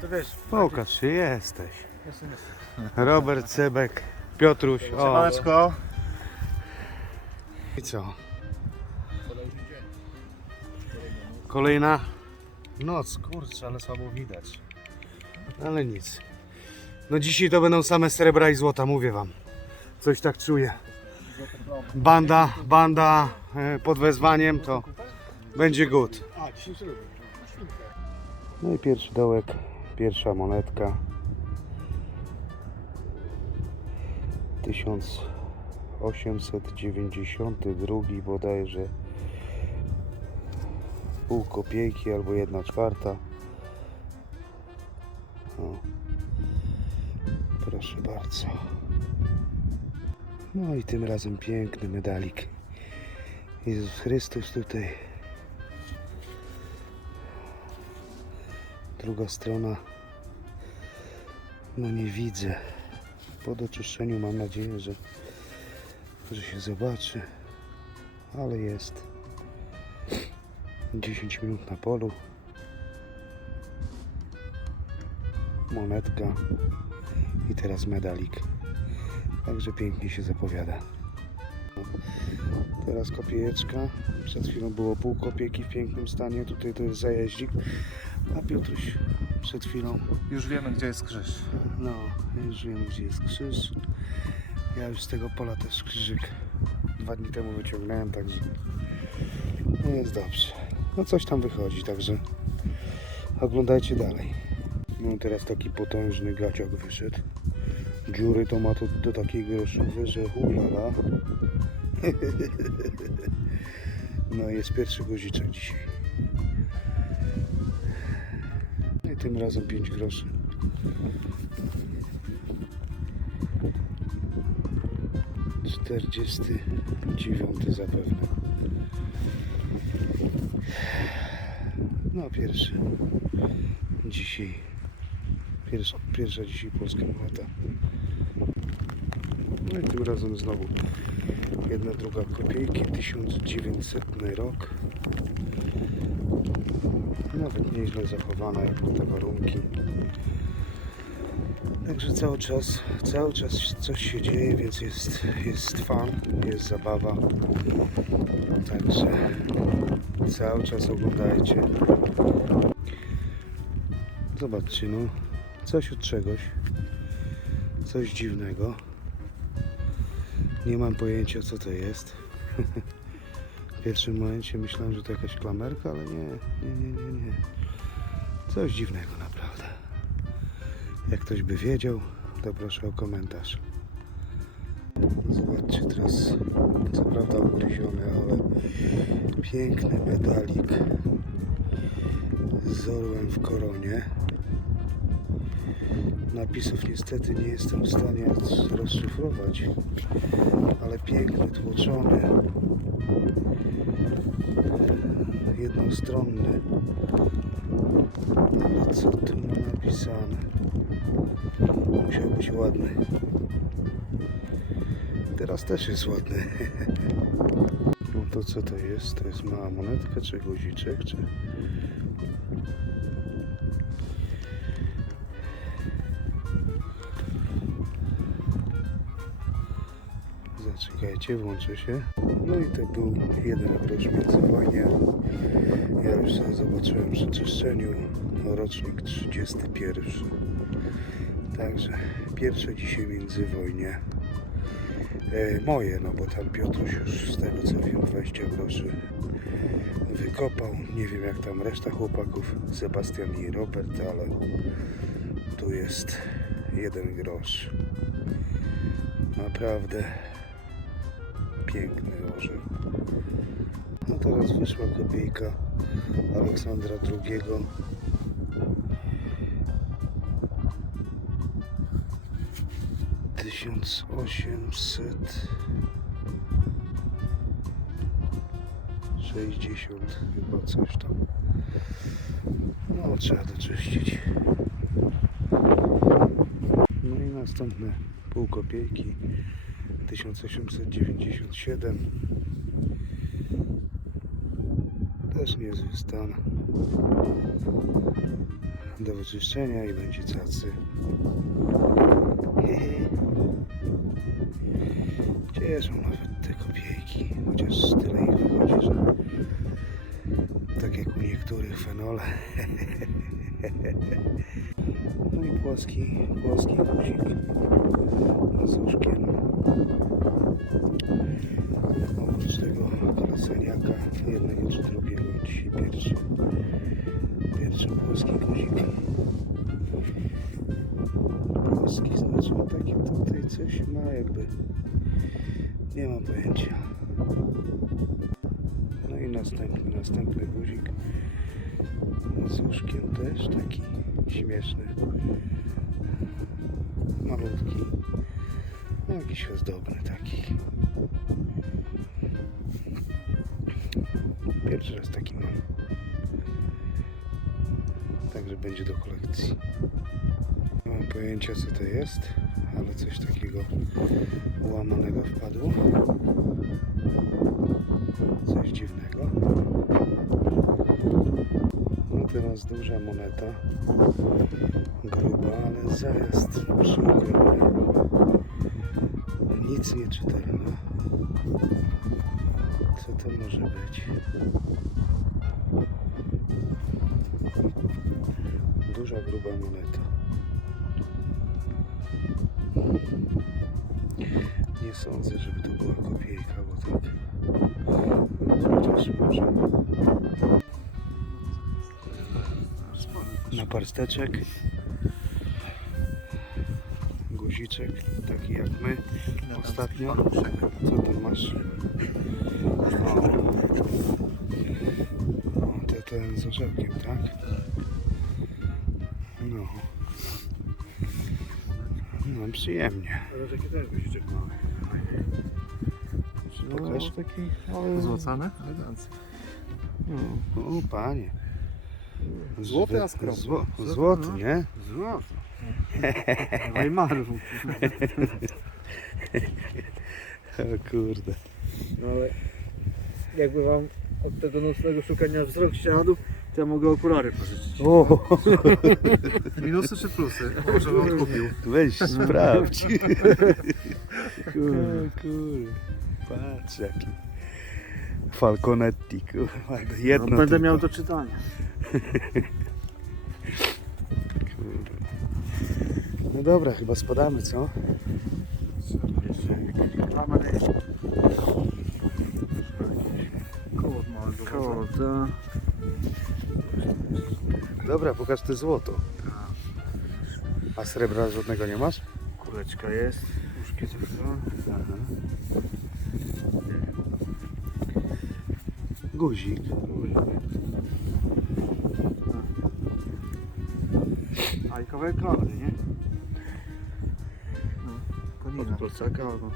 To wiesz, Pokaż się, jesteś. jestem, jestem. Robert Cebek, Piotruś. O, Siemaneczko. i co? Kolejna noc, kurczę, ale słabo widać. Ale nic. No dzisiaj to będą same srebra i złota, mówię wam. Coś tak czuję. Banda, banda e, pod wezwaniem to będzie good. A, 10 rubli. No i pierwszy dołek, pierwsza monetka. 1892 bodajże pół kopiejki albo jedna czwarta. O. Proszę bardzo. No i tym razem piękny medalik. Jezus Chrystus tutaj. Druga strona. No nie widzę. Po doczyszczeniu mam nadzieję, że, że się zobaczy. Ale jest. 10 minut na polu. Monetka. I teraz medalik. Także pięknie się zapowiada. Teraz kopiejeczka. Przed chwilą było pół kopieki w pięknym stanie. Tutaj to jest zajeździk. A Piotruś przed chwilą Już wiemy, gdzie jest krzyż. no, już wiemy gdzie jest krzyż. Ja już z tego pola też krzyżyk dwa dni temu wyciągnąłem, także no jest dobrze. No coś tam wychodzi, także oglądajcie dalej. No teraz taki potężny gaciak wyszedł. Dziury to ma to do takiej groszowej, że hulala. No jest pierwszy guziczek dzisiaj. Tym razem 5 groszy. 49 zapewne. No pierwszy. Dzisiaj. Pierwsza, pierwsza dzisiaj polska moneta. No i tym razem znowu jedna druga kopiejki, 1900 rok. Nawet nieźle zachowana jak na te warunki. Także cały czas, cały czas coś się dzieje, więc jest, jest fan, jest zabawa. Także cały czas oglądajcie. Zobaczcie, no, coś od czegoś, coś dziwnego. Nie mam pojęcia co to jest. W pierwszym momencie myślałem, że to jakaś klamerka, ale nie, nie, nie, nie, nie. Coś dziwnego naprawdę. Jak ktoś by wiedział, to proszę o komentarz. Zobaczcie teraz, co prawda ugryziony, ale piękny medalik z orłem w koronie. Napisów niestety nie jestem w stanie rozszyfrować, ale piękny, tłoczony, jednostronny. Co tu napisane? Musiał być ładny. Teraz też jest ładny. No to co to jest? To jest mała monetka, czy guziczek, czy... Zaczekajcie, włączę się. No i to był jeden grosz międzywojnia. Ja już sobie zobaczyłem przy czyszczeniu rocznik 31. Także pierwsze dzisiaj międzywojnie. E, moje, no bo tam Piotruś już z tego co wiem 20 groszy wykopał. Nie wiem jak tam reszta chłopaków, Sebastian i Robert, ale tu jest jeden grosz. Naprawdę piękny orzeł. No teraz wyszła kopiejka Aleksandra II. Tysiąc osiemset sześćdziesiąt chyba coś tam. No trzeba doczyścić. No i następne pół kopiejki 1897 też niezły stan do wyczyszczenia i będzie cacy. Cieszą nawet te kopiejki, chociaż tyle ich wychodzi, że tak jak u niektórych fenole. No i płaski, płaski guzik z łóżkiem. Oprócz tego koleseniaka, jednego czy drugiego, dzisiaj pierwszy, pierwszy płaski guzik. Płaski znaczy takie tutaj coś ma jakby, nie mam pojęcia. No i następny, następny guzik z łóżkiem też taki śmieszny. Malutki. Jakiś ozdobny taki. Pierwszy raz taki mam. Także będzie do kolekcji. Nie mam pojęcia co to jest, ale coś takiego łamanego wpadło. Coś dziwnego. No teraz duża moneta. Gruba, ale zajazd przyokrągły. Nic nie czytelne. Co to może być? Duża, gruba moneta. Nie sądzę, żeby to była kopiejka, bo tak. Chociaż może. Na parsteczek. Guziczek, taki jak my ostatnio. Co tam masz? O, o to ten z orzełkiem, tak? No. No przyjemnie. Ale taki też guziczek mały. Pokaż. taki mały. Złocany? Elegancki. No, o panie. Złoty, a Zwe- skromny. Zło, Złoty, złoty, no. nie? Złoty. Weimaru. O kurde. No ale jakby wam od tego nocnego szukania wzrok siadł, to ja mogę okulary pożyczyć. O, Minusy czy plusy? Może bym kupił. weź sprawdź. Kurde, kurde. Patrz jaki. Falconetti, kurwa. Jedno no, będę tylko. miał do czytania. No dobra, chyba spadamy, co? To... Dobra, pokaż te złoto. A srebra żadnego nie masz? Kuleczka jest, uszki coś Guzik. A i kawałek kawry, nie? No, konina. Od plecaka albo...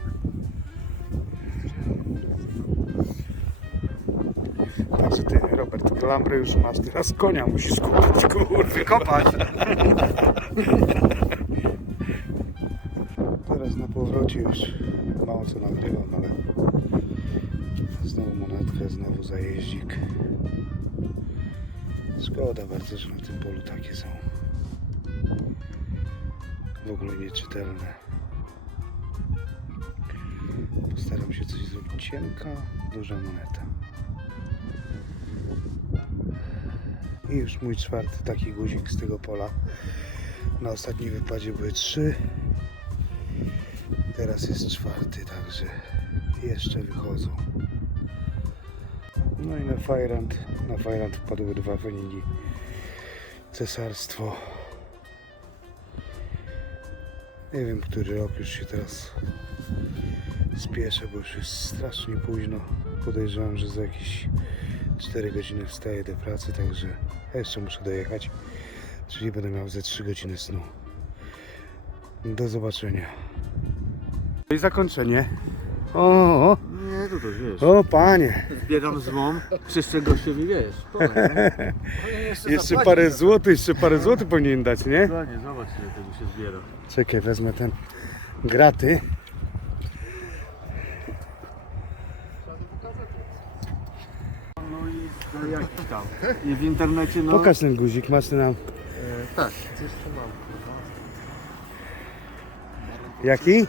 Także ty, Robert, klamrę już masz, teraz konia musisz kupić, kurde. Wykopać! Teraz na powrocie już mało co nagrywam, ale znowu monetkę, znowu zajeździk. Szkoda bardzo, że na tym polu takie są. W ogóle nieczytelne. Postaram się coś zrobić cienka, duża moneta. I już mój czwarty taki guzik z tego pola. Na ostatnim wypadzie były trzy. Teraz jest czwarty, także jeszcze wychodzą. No i na Fajrant, na Fajrant wpadły dwa fenigi. Cesarstwo. Nie wiem, który rok już się teraz spieszę, bo już jest strasznie późno. Podejrzewam, że za jakieś 4 godziny wstaję do pracy, także jeszcze muszę dojechać. Czyli będę miał ze 3 godziny snu. Do zobaczenia. I zakończenie. O, o, to wiesz. o panie. Zbieram złom, czyszczę gościowi, wiesz. Powiem, nie? Jeszcze parę złotych, jeszcze parę złotych powinien dać, nie? Dokładnie, zobacz ile tego się zbiera. Czekaj, wezmę ten graty. No i no jak tam? I w internecie no... Pokaż ten guzik, masz na tak, gdzieś to mam. Jaki?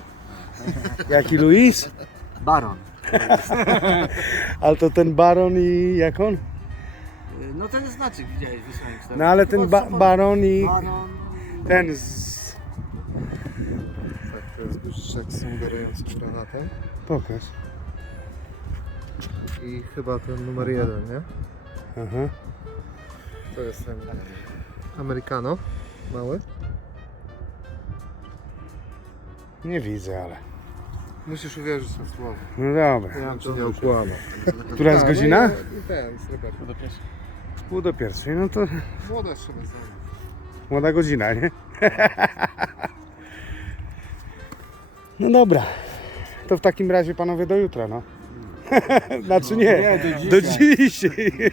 Jaki Luis? Baron. Ale to ten baron i jak on? No ten znaczek widziałeś wysłany. No ale ten ba baron i Baron. ten z... Tak, to jest guziczek sugerujący granatem. Pokaż. I chyba ten numer jeden, nie? Aha. To jest ten Americano, mały. Nie widzę, ale... Musisz uwierzyć na słowo. No dobra. Ja nie. Która jest godzina? No i, i ten, sreberny. Pół do pierwszej, no to Młoda jeszcze bez zębów. młoda godzina, nie? No dobra. To w takim razie panowie do jutra, no. Znaczy nie, Nie, do do dzisiaj.